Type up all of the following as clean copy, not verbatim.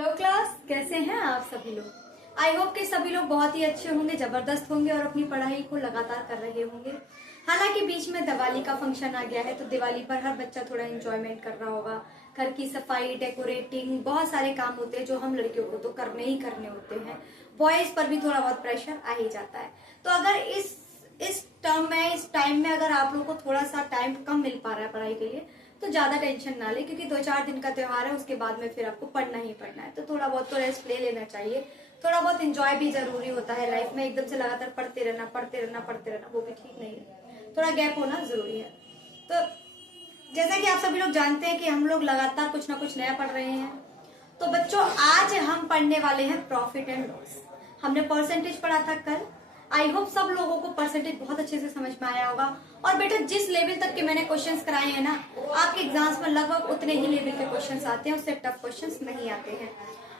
Hello class, कैसे हैं आप सभी लोग। आई होप कि सभी लोग बहुत ही अच्छे होंगे, जबरदस्त होंगे और अपनी पढ़ाई को लगातार कर रहे होंगे। हालांकि बीच में दिवाली का फंक्शन आ गया है, तो दिवाली पर हर बच्चा थोड़ा एंजॉयमेंट कर रहा होगा। घर की सफाई, डेकोरेटिंग, बहुत सारे काम होते हैं जो हम लड़कियों को तो करने ही करने होते हैं। बॉयज पर भी थोड़ा बहुत प्रेशर आ ही जाता है। तो अगर इस टाइम में अगर आप लोगों को थोड़ा सा टाइम कम मिल पा रहा है पढ़ाई के लिए, तो ज्यादा टेंशन ना ले, क्योंकि 2-4 दिन का त्योहार है, उसके बाद में फिर आपको पढ़ना ही पढ़ना है। तो थोड़ा बहुत तो रेस्ट ले लेना चाहिए। थोड़ा बहुत एंजॉय भी जरूरी होता है लाइफ में। एकदम से लगातार पढ़ते रहना वो भी ठीक नहीं है। थोड़ा गैप होना जरूरी है। तो जैसा कि आप सभी लोग जानते हैं कि हम लोग लगातार कुछ ना कुछ नया पढ़ रहे हैं। तो बच्चों, आज हम पढ़ने वाले हैं प्रॉफिट एंड लॉस। हमने परसेंटेज पढ़ा था कल। आई होप सब लोगों को परसेंटेज बहुत अच्छे से समझ में आया होगा। और बेटा, जिस लेवल तक के मैंने क्वेश्चंस कराए हैं ना, आपके एग्जाम्स में लगभग उतने ही लेवल के क्वेश्चंस आते हैं, उससे टफ क्वेश्चंस नहीं आते हैं।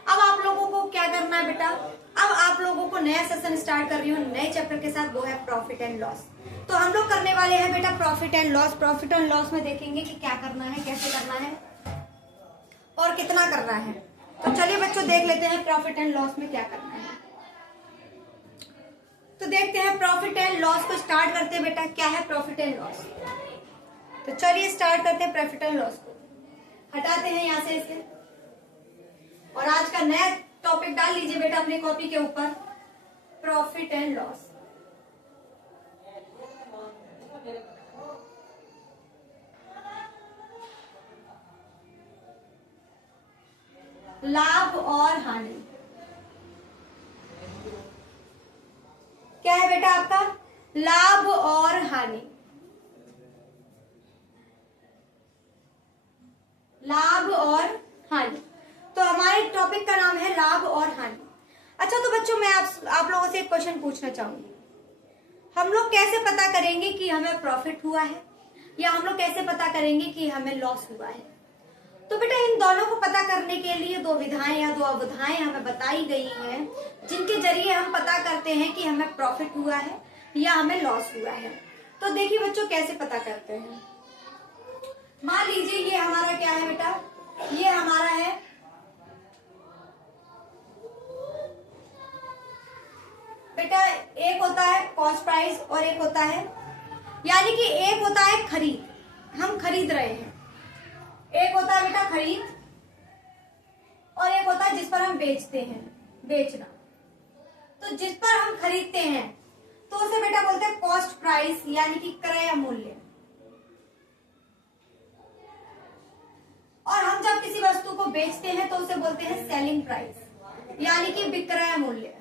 अब आप लोगों को क्या करना है बेटा, अब आप लोगों को नया सेशन स्टार्ट कर रही हूँ नए चैप्टर के साथ, वो है प्रॉफिट एंड लॉस। तो हम लोग करने वाले हैं बेटा profit and loss. Profit and loss में देखेंगे कि क्या करना है, कैसे करना है और कितना करना है। तो चलिए बच्चों, देख लेते हैं प्रॉफिट एंड लॉस में क्या करना है। तो देखते हैं प्रॉफिट एंड लॉस को स्टार्ट करते हैं बेटा। क्या है प्रॉफिट एंड लॉस? तो चलिए स्टार्ट करते हैं प्रॉफिट एंड लॉस को। हटाते हैं यहां से इसे और आज का नया टॉपिक डाल लीजिए बेटा अपनी कॉपी के ऊपर, प्रॉफिट एंड लॉस। लाभ और हानि। क्या है बेटा आपका? लाभ और हानि। लाभ और हानि। तो हमारे टॉपिक का नाम है लाभ और हानि। अच्छा, तो बच्चों, मैं आप लोगों से एक क्वेश्चन पूछना चाहूंगी। हम लोग कैसे पता करेंगे कि हमें प्रॉफिट हुआ है, या हम लोग कैसे पता करेंगे कि हमें लॉस हुआ है? तो बेटा, इन दोनों को पता करने के लिए दो विधाएं या दो अवधाएं हमें बताई गई हैं, जिनके जरिए हम पता करते हैं कि हमें प्रॉफिट हुआ है या हमें लॉस हुआ है। तो देखिए बच्चों, कैसे पता करते हैं। मान लीजिए ये हमारा क्या है बेटा, ये हमारा है बेटा, एक होता है कॉस्ट प्राइस और एक होता है, यानी कि एक होता है खरीद, हम खरीद रहे हैं। एक होता है बेटा खरीद और एक होता है जिस पर हम बेचते हैं, बेचना। तो जिस पर हम खरीदते हैं तो उसे बेटा बोलते हैं कॉस्ट प्राइस, यानी कि क्रय मूल्य। और हम जब किसी वस्तु को बेचते हैं तो उसे बोलते हैं सेलिंग प्राइस, यानी कि विक्रय मूल्य।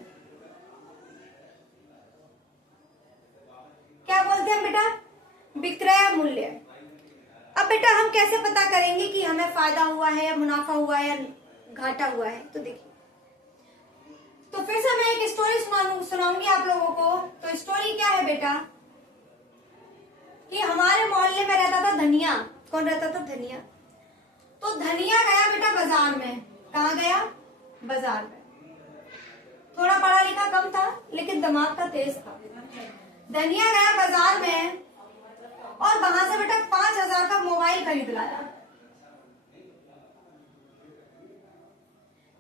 क्या बोलते हैं बेटा? विक्रय मूल्य। अब बेटा, हम कैसे पता करेंगे कि हमें फायदा हुआ है या मुनाफा हुआ है या घाटा हुआ है? तो देखिए, तो फिर से मैं एक स्टोरी सुनाऊंगी आप लोगों को। तो स्टोरी क्या है बेटा, कि हमारे मोहल्ले में रहता था धनिया। कौन रहता था? धनिया। तो धनिया गया बेटा बाजार में। कहाँ गया? बाजार में। थोड़ा पढ़ा लिखा कम था, लेकिन दिमाग का तेज था। धनिया गया बाजार में और वहां से बेटा 5,000 का मोबाइल खरीद लाया।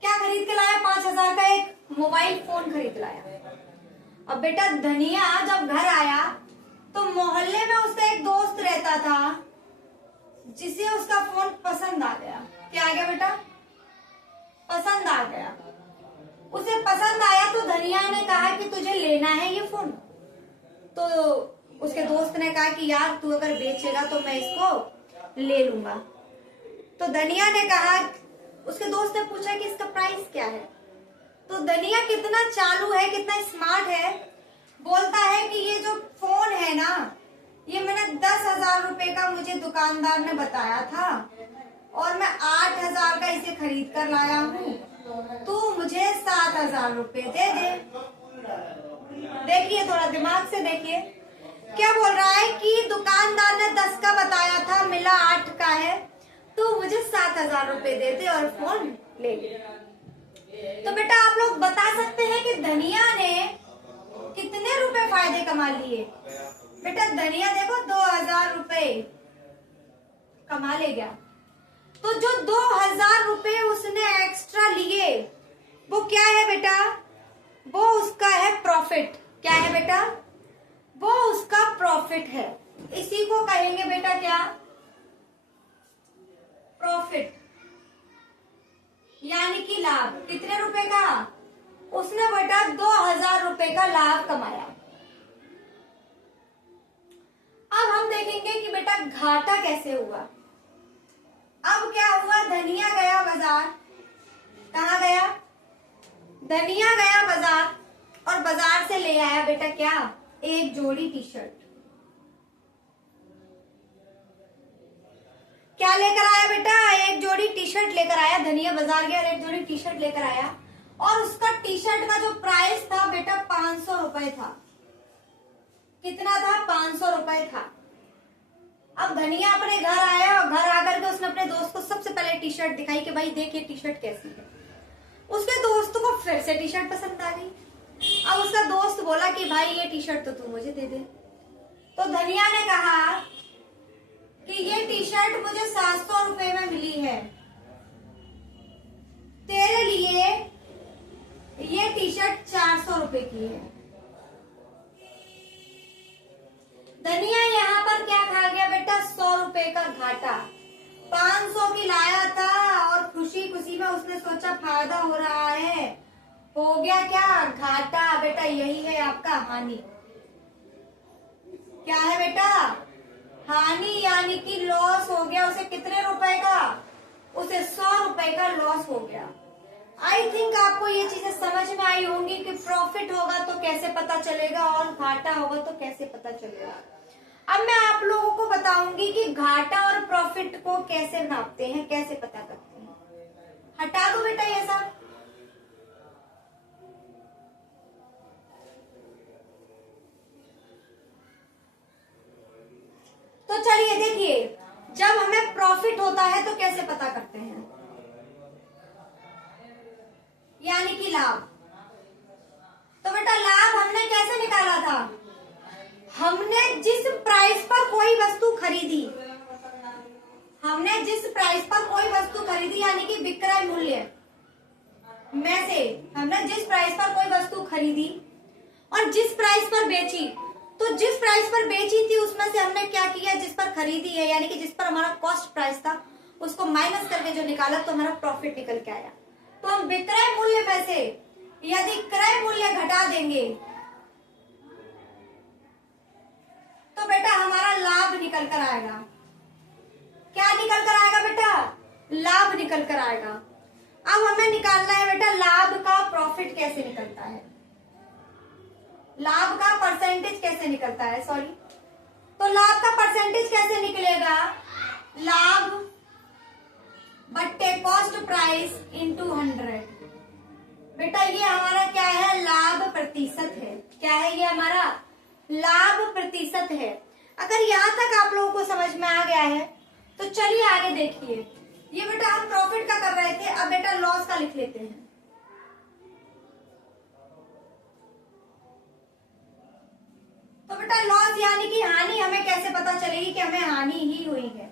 क्या खरीद के लाया? 5,000 का एक मोबाइल फोन खरीद लाया। अब बेटा, धनिया जब घर आया तो मोहल्ले में उसका एक दोस्त रहता था, जिसे उसका फोन पसंद आ गया। क्या आ गया बेटा? पसंद आ गया। उसे पसंद आया तो धनिया ने कहा कि तुझे लेना है ये फोन। तो उसके दोस्त ने कहा कि यार, तू अगर बेचेगा तो मैं इसको ले लूंगा। तो धनिया ने कहा, उसके दोस्त ने पूछा कि इसका प्राइस क्या है। तो धनिया कितना चालू है, कितना स्मार्ट है, बोलता है कि ये जो फोन है ना, ये मैंने 10,000 रुपए का मुझे दुकानदार ने बताया था और मैं 8,000 का इसे खरीद कर लाया हूँ। तू मुझे 7,000 रुपए दे दे। देखिए, थोड़ा दिमाग से देखिए, क्या बोल रहा है कि दुकानदार ने 10 का बताया था, मिला 8 का है, तो मुझे 7,000 रुपए दे दे और फोन ले ले। तो बेटा, आप लोग बता सकते हैं कि धनिया ने कितने रुपए फायदे कमा लिए? बेटा, धनिया देखो 2,000 रुपए कमा ले गया। तो जो 2,000 रुपए उसने एक्स्ट्रा लिए बेटा, वो उसका है प्रॉफिट। क्या है बेटा? वो उसका प्रॉफिट है। इसी को कहेंगे बेटा क्या? प्रॉफिट, यानी कि लाभ। कितने रुपए का? उसने बेटा 2000 रुपए का लाभ कमाया। अब हम देखेंगे कि बेटा घाटा कैसे हुआ। अब क्या हुआ? धनिया गया बाजार। कहाँ गया? धनिया गया बाजार और बाजार से ले आया बेटा क्या? एक जोड़ी टी शर्ट। क्या लेकर आया बेटा? एक जोड़ी टी शर्ट लेकर आया। धनिया बाजार गया और एक जोड़ी टी शर्ट लेकर आया, और उसका टी शर्ट का जो प्राइस था बेटा 500 रुपए था। कितना था? 500 रुपए था। अब धनिया अपने घर आया और घर आकर के उसने अपने दोस्त को सबसे पहले टी शर्ट दिखाई कि भाई देख ये टी शर्ट कैसी है। उसके दोस्त को फिर से टी शर्ट पसंद आ गई। अब उसका दोस्त बोला कि भाई ये टी शर्ट तो तू मुझे दे दे। तो धनिया ने कहा कि ये टी शर्ट मुझे 700 रुपए में मिली है, तेरे लिए ये टी शर्ट 400 रुपए की है। धनिया यहाँ पर क्या खा गया बेटा? 100 रुपए का घाटा। 500 की लाया था और खुशी खुशी में उसने सोचा फायदा हो रहा है, हो गया क्या? घाटा। बेटा यही है आपका हानि। क्या है बेटा? हानि, यानी कि लॉस हो गया। उसे कितने रुपए का? उसे 100 रुपए का लॉस हो गया। आई थिंक आपको ये चीजें समझ में आई होंगी कि प्रॉफिट होगा तो कैसे पता चलेगा और घाटा होगा तो कैसे पता चलेगा। अब मैं आप लोगों को बताऊंगी कि घाटा और प्रॉफिट को कैसे नापते हैं, कैसे पता करते हैं। हटा दो बेटा ये सब। तो चलिए देखिए, जब हमें प्रॉफिट होता है तो कैसे पता करते हैं, यानी कि लाभ। तो बेटा लाभ हमने कैसे निकाला था? हमने जिस प्राइस पर कोई वस्तु खरीदी, हमने जिस प्राइस पर कोई वस्तु खरीदी यानी कि विक्रय मूल्य में से हमने जिस प्राइस पर कोई वस्तु खरीदी और जिस प्राइस पर बेची, तो जिस प्राइस पर बेची थी उसमें से हमने क्या किया? जिस पर खरीदी है यानी कि जिस पर हमारा कॉस्ट प्राइस था उसको माइनस करके जो निकाला तो हमारा प्रॉफिट निकल के आया। तो हम विक्रय मूल्य में से यदि क्रय मूल्य घटा देंगे तो बेटा हमारा लाभ निकल कर आएगा। क्या निकल कर आएगा बेटा? लाभ निकल कर आएगा। अब हमें निकालना है बेटा लाभ का प्रॉफिट कैसे निकलता है, लाभ का परसेंटेज कैसे निकलता है, सॉरी। तो लाभ का परसेंटेज कैसे निकलेगा? लाभ बट्टे कॉस्ट प्राइस इंटू 100। बेटा ये हमारा क्या है? लाभ प्रतिशत है। क्या है ये? हमारा लाभ प्रतिशत है। अगर यहाँ तक आप लोगों को समझ में आ गया है तो चलिए आगे देखिए। ये बेटा हम प्रॉफिट का कर रहे थे, अब बेटा लॉस का लिख लेते हैं। तो बेटा लॉस यानी कि हानि, हमें कैसे पता चलेगी कि हमें हानि ही हुई है?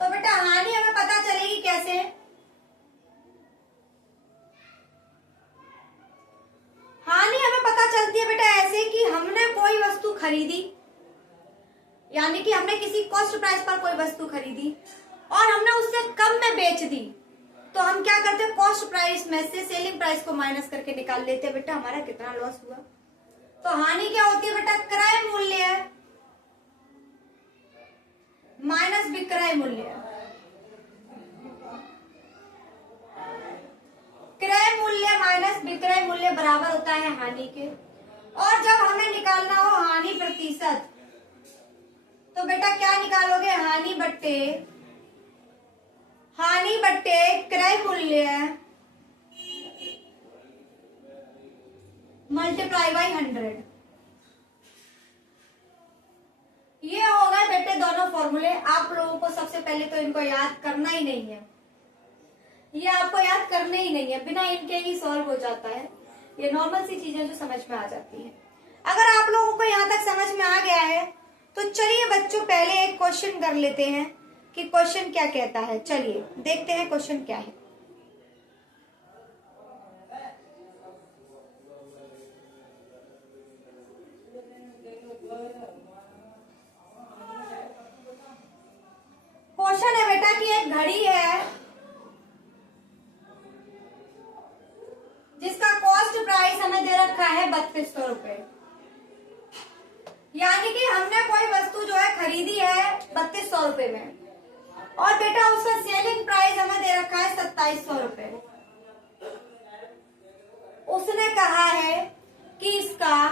तो बेटा हानि हमें पता चलेगी कैसे? हानि हमें पता चलती है बेटा ऐसे कि हमने कोई वस्तु खरीदी, यानी कि हमने किसी कॉस्ट प्राइस पर कोई वस्तु खरीदी और हमने उससे कम में बेच दी, तो हम क्या करते हैं? कॉस्ट प्राइस में से सेलिंग प्राइस को माइनस करके निकाल लेते हैं बेटा हमारा कितना लॉस हुआ। तो हानि क्या होती है बेटा? क्रय मूल्य माइनस विक्रय मूल्य। क्रय मूल्य माइनस विक्रय मूल्य बराबर होता है हानि के। और जब हमें निकालना हो हानि प्रतिशत, तो बेटा क्या निकालोगे? हानि बट्टे क्रय मूल्य मल्टीप्लाई बाई 100। ये हो गए बेटे दोनों फॉर्मूले। आप लोगों को सबसे पहले तो इनको याद करना ही नहीं है, ये आपको याद करने ही नहीं है, बिना इनके ही सॉल्व हो जाता है। ये नॉर्मल सी चीजें जो समझ में आ जाती है। अगर आप लोगों को यहाँ तक समझ में आ गया है तो चलिए बच्चों पहले एक क्वेश्चन कर लेते हैं कि क्वेश्चन क्या कहता है। चलिए देखते हैं क्वेश्चन क्या है। है 3200 रुपए। यानी कि हमने कोई वस्तु जो है खरीदी है 3200 रुपए में, और बेटा उसका सेलिंग प्राइस हमें दे रखा है 2700 रुपए। उसने कहा है कि इसका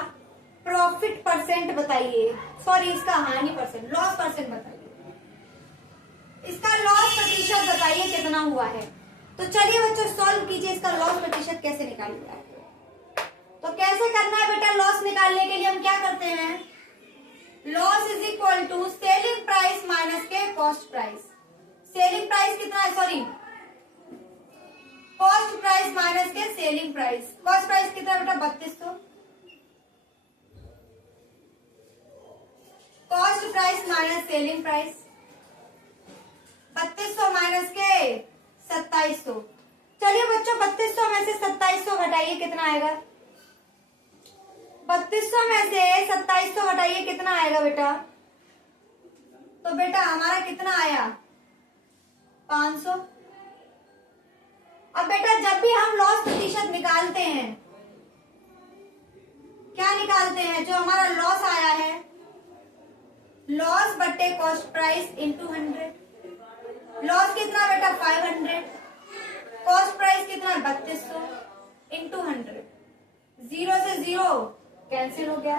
प्रॉफिट परसेंट बताइए, सॉरी इसका हानि परसेंट, लॉस परसेंट बताइए, इसका लॉस प्रतिशत बताइए कितना हुआ है। तो चलिए बच्चों सॉल्व कीजिए, इसका लॉस प्रतिशत कैसे निकालना है। तो कैसे करना है बेटा, लॉस निकालने के लिए हम क्या करते हैं, loss is equal to selling price minus के कॉस्ट प्राइस। सेलिंग प्राइस कितना है, सॉरी कॉस्ट प्राइस माइनस के सेलिंग प्राइस। कॉस्ट प्राइस कितना है बेटा 3200, cost price minus selling price 3200 minus के 2700। चलिए बच्चों 3200 में से 2700 घटाइए कितना आएगा, 3200 में से 2700 घटाइए कितना आएगा बेटा। तो बेटा हमारा कितना आया 500। अब बेटा जब भी हम लॉस प्रतिशत निकालते हैं, क्या निकालते हैं, जो हमारा लॉस आया है, लॉस बटे कॉस्ट प्राइस इंटू 100। लॉस कितना बेटा 500, कॉस्ट प्राइस कितना 3200 इंटू 100। 0 से 0 कैंसिल हो गया।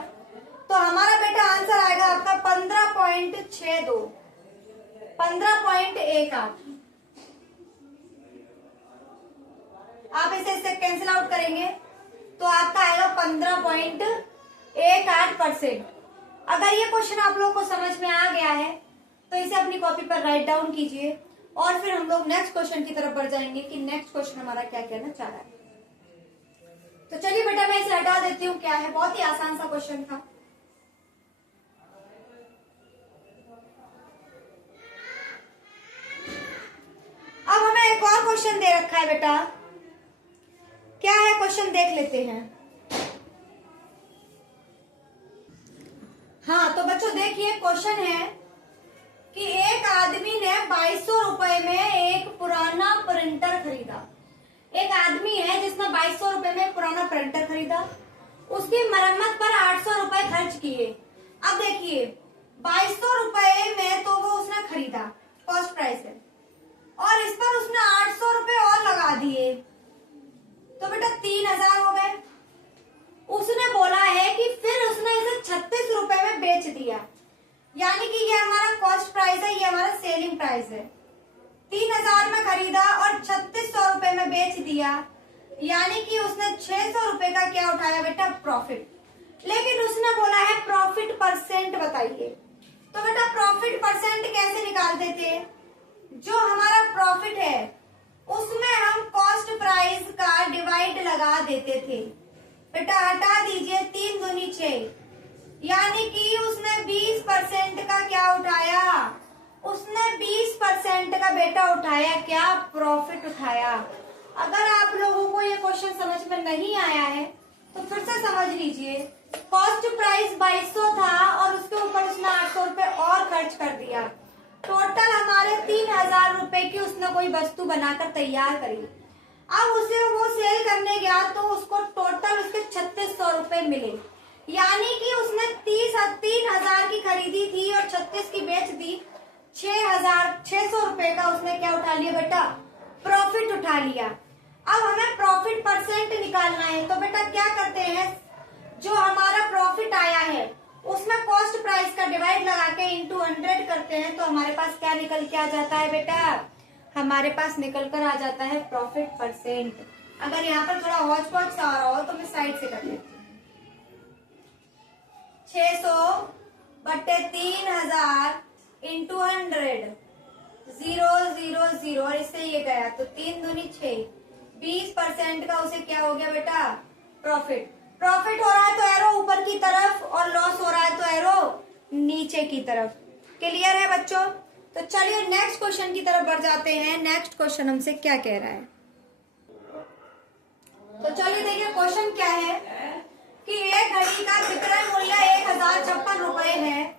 तो हमारा बेटा आंसर आएगा आपका 15.62, 15.18। आप इसे इससे कैंसिल आउट करेंगे तो आपका आएगा 15.18%। अगर ये क्वेश्चन आप लोगों को समझ में आ गया है तो इसे अपनी कॉपी पर राइट डाउन कीजिए, और फिर हम लोग नेक्स्ट क्वेश्चन की तरफ बढ़ जाएंगे कि नेक्स्ट क्वेश्चन हमारा क्या कहना चाह रहा है। तो चलिए बेटा मैं इसे हटा देती हूँ, क्या है, बहुत ही आसान सा क्वेश्चन था। अब हमें एक और क्वेश्चन दे रखा है बेटा, क्या है क्वेश्चन देख लेते हैं। हाँ तो बच्चों देखिए क्वेश्चन है कि एक आदमी ने 2200 रुपए में एक पुराना प्रिंटर खरीदा। एक आदमी है जिसने 2200 रुपए में पुराना प्रिंटर खरीदा, उसकी मरम्मत पर 800 रुपए खर्च किए। अब देखिए 2200 रुपए में तो वो उसने खरीदा, कॉस्ट प्राइस है, और इस पर उसने 800 रुपए और लगा दिए, तो बेटा 3000 हो गए। उसने बोला है कि फिर उसने इसे 36 रुपए में बेच दिया, यानी कि ये हमारा कॉस्ट प्राइस है, ये हमारा सेलिंग प्राइस है। 3000 में खरीदा और 3600 रुपए में बेच दिया, यानी कि उसने 600 रुपए का क्या उठाया बेटा, प्रॉफिट। लेकिन उसने बोला है प्रॉफिट परसेंट बताइए। तो बेटा प्रॉफिट परसेंट कैसे निकालते थे, जो हमारा प्रॉफिट है उसमें हम कॉस्ट प्राइस का डिवाइड लगा देते थे। बेटा हटा दीजिए, 3 दूनी 6, यानी कि उसने 20% का क्या उठाया, उसने 20% का बेटा उठाया क्या, प्रॉफिट उठाया। अगर आप लोगों को ये क्वेश्चन समझ में नहीं आया है तो फिर से समझ लीजिए। कॉस्ट प्राइस 2200 था और उसके ऊपर उसने 800 रुपए और खर्च कर दिया। टोटल हमारे 3000 रुपए की उसने कोई वस्तु बनाकर तैयार करी। अब उसे वो सेल करने गया तो उसको टोटल उसके 3600 रुपए मिले, यानी कि उसने 3000 की खरीदी थी और 36 की बेच दी। 600 रुपए का उसने क्या उठा लिया बेटा, प्रॉफिट उठा लिया। अब हमें प्रॉफिट परसेंट निकालना है, तो बेटा क्या करते हैं, जो हमारा प्रॉफिट आया है उसमें कॉस्ट प्राइस का डिवाइड लगा के इंटू 100 करते हैं, तो हमारे पास क्या निकल के आ जाता है बेटा, हमारे पास निकल कर आ जाता है प्रॉफिट परसेंट। अगर यहाँ पर थोड़ा हौच पौच सा आ रहा हो तो मैं साइड से कर लेती हूँ। 600 बटे 3000 इंटू 100, 0 0 0, और इससे ये गया तो 3 दूनी 6, 20% का उसे क्या हो गया बेटा, प्रॉफिट। प्रॉफिट हो रहा है तो एरो ऊपर की तरफ और लॉस हो रहा है तो एरो नीचे की तरफ। क्लियर है बच्चों। तो चलिए नेक्स्ट क्वेश्चन की तरफ बढ़ जाते हैं। नेक्स्ट क्वेश्चन हमसे क्या कह रहा है, तो चलिए देखिए क्वेश्चन क्या है कि एक घड़ी का विक्रय मूल्य 1056 रुपए है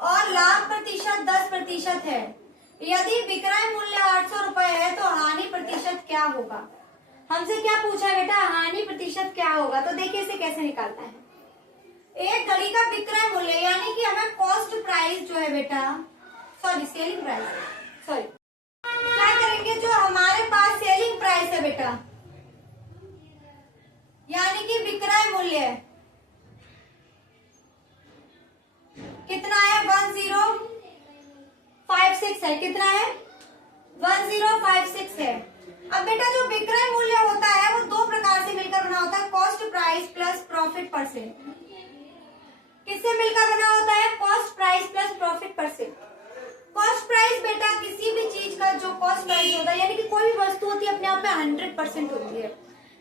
और लाभ प्रतिशत 10% है। यदि विक्रय मूल्य 800 रुपए है तो हानि प्रतिशत क्या होगा। हमसे क्या पूछा है बेटा, हानि प्रतिशत क्या होगा। तो देखिए इसे कैसे निकालता है। एक घड़ी का विक्रय मूल्य यानी कि हमें कॉस्ट प्राइस जो है बेटा, सॉरी सेलिंग प्राइस, सॉरी क्या करेंगे, जो हमारे पास सेलिंग प्राइस है बेटा यानी कि विक्रय मूल्य कितना है, 1056 है। कितना है, 1056 है। अब बेटा जो विक्रय मूल्य होता है वो दो प्रकार से मिलकर बना होता है, cost price plus profit percent. किससे मिलकर बना होता है, cost price plus profit percent. Cost price बेटा किसी भी चीज का जो कॉस्ट प्राइस होता है यानी कि कोई भी वस्तु होती है अपने आप में 100% होती है।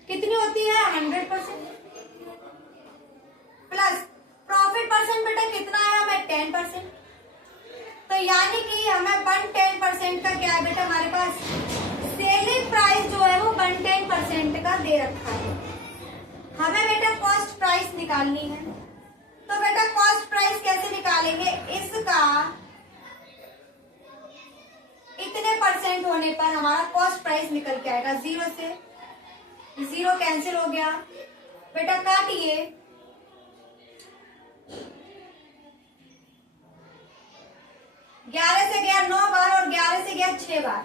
कितनी होती है, 100%। प्लस प्रॉफिट परसेंट बेटा कितना है, हमें 10%। तो यानी कि हमें 110% का क्या है बेटा, हमारे पास सेलिंग प्राइस जो है वो 110% का दे रखा है। हमें बेटा कॉस्ट प्राइस निकालनी है। तो बेटा कॉस्ट प्राइस कैसे निकालेंगे, इसका इतने परसेंट होने पर हमारा कॉस्ट प्राइस निकल के आएगा। 0 से 0 कैंसिल हो गया बेटा, काटिए 11 से गया 9 बार और 11 से गया 6 बार,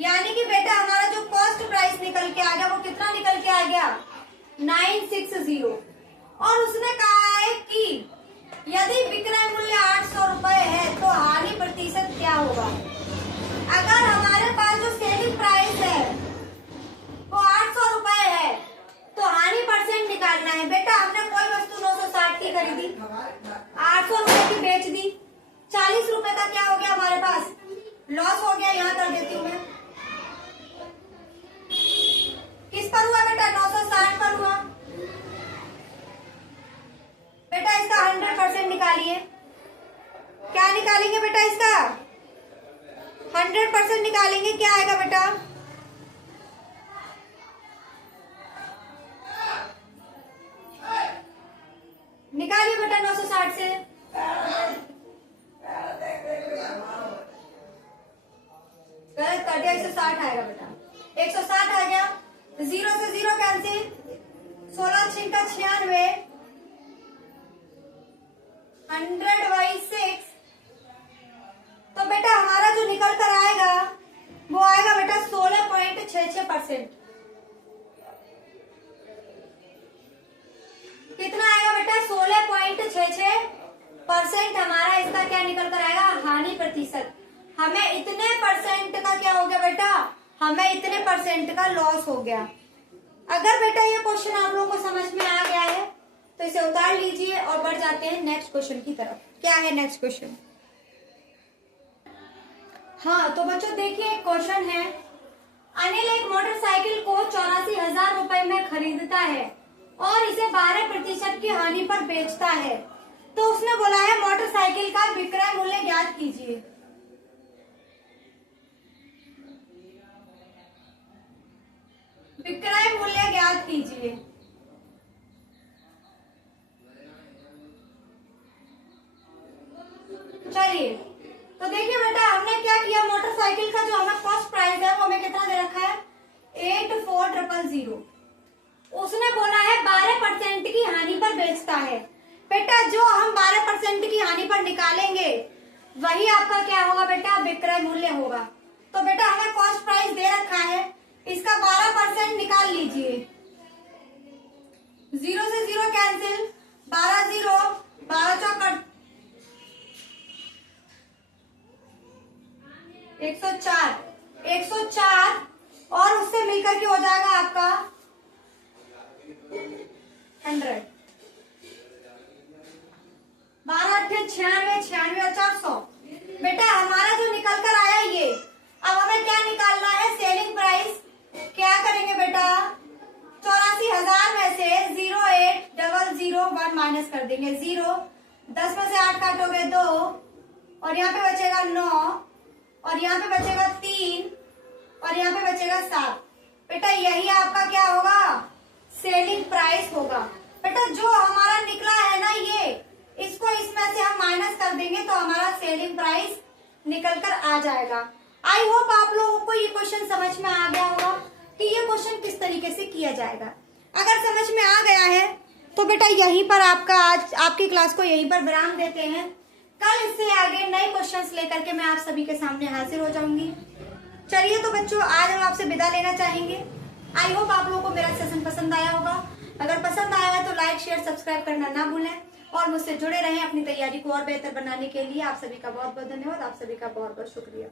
यानी कि बेटा हमारा जो कॉस्ट प्राइस निकल के आ गया वो कितना निकल के आ गया, 960। और उसने कहा है कि यदि विक्रय मूल्य 800 रुपए है तो हानि प्रतिशत क्या होगा। अगर हमारे पास जो सेलिंग प्राइस है वो 800 रुपए है तो हानि परसेंट निकालना है। बेटा हमने कोई वस्तु 960 की खरीदी, 800 रुपए की बेच दी, 40 रुपए का क्या हो गया हमारे पास, लॉस हो गया। यहाँ कर देती हूँ मैं, किस पर हुआ बेटा, 960 पर हुआ। बेटा इसका 100% निकालिए। क्या निकालेंगे बेटा, इसका 100% निकालेंगे, क्या आएगा बेटा, निकालिए बेटा 960 से। गलत कर दिया, 160 आएगा बेटा, 160 आ गया। 0 से 0 कैंसिल, 16 छिंका 96, 100/6। तो बेटा हमारा जो निकल कर आएगा वो आएगा बेटा 16.66%। कितना आएगा बेटा, 16.66% हमारा इसका क्या निकल कर आएगा, हानि प्रतिशत। हमें इतने परसेंट का क्या हो गया बेटा, हमें इतने परसेंट का लॉस हो गया। अगर बेटा ये क्वेश्चन आप लोगों को समझ में आ गया है तो इसे उतार लीजिए और बढ़ जाते हैं नेक्स्ट क्वेश्चन की तरफ। क्या है नेक्स्ट क्वेश्चन, हाँ तो बच्चों देखिए एक क्वेश्चन है, अनिल एक मोटरसाइकिल को 84,000 रुपए में खरीदता है और इसे 12% की हानि पर बेचता है। तो उसने बोला है मोटरसाइकिल का विक्रय मूल्य ज्ञात कीजिए। विक्रय मूल्य ज्ञात कीजिए। चलिए तो देखिए बेटा हमने क्या किया, मोटरसाइकिल का जो हमें कॉस्ट प्राइस है वो हमें कितना दे रखा है, 84,000। उसने बोला है 12% की हानि पर बेचता है। बेटा जो हम 12% की हानि पर निकालेंगे वही आपका क्या होगा बेटा, विक्रय मूल्य होगा। तो बेटा हमें कॉस्ट प्राइस दे रखा है, इसका 12% निकाल लीजिए। 0 से 0 कैंसिल, 12 0, 12 चौक 104 और उससे मिलकर के हो जाएगा आपका 100। 12 8 96 और 400। बेटा हमारा जो निकल कर आया ये, अब हमें क्या निकालना है, सेलिंग प्राइस। क्या करेंगे बेटा, 84,000 में से 0,8,001 माइनस कर देंगे। 0, 10 में से 8 काटोगे 2 और यहाँ पे बचेगा 9 और यहाँ पे बचेगा 3 और यहाँ पे बचेगा 7। बेटा यही आपका क्या होगा, सेलिंग प्राइस होगा। बेटा जो हमारा निकला है ना ये, इसको इसमें से हम माइनस कर देंगे तो हमारा सेलिंग प्राइस निकल कर आ जाएगा। आई होप आप लोगों को ये क्वेश्चन समझ में आ गया होगा कि ये क्वेश्चन किस तरीके से किया जाएगा। अगर समझ में आ गया है तो बेटा यहीं पर आज आपकी क्लास को यहीं पर विराम देते हैं। कल इससे आगे नए क्वेश्चंस लेकर के मैं आप सभी के सामने हाजिर हो जाऊंगी। चलिए तो बच्चों, आज हम आपसे विदा लेना चाहेंगे। आई होप आप लोगों को मेरा सेशन पसंद आया होगा। अगर पसंद आया है तो लाइक शेयर सब्सक्राइब करना ना भूलें और मुझसे जुड़े रहें अपनी तैयारी को और बेहतर बनाने के लिए। आप सभी का बहुत बहुत धन्यवाद। आप सभी का बहुत बहुत शुक्रिया।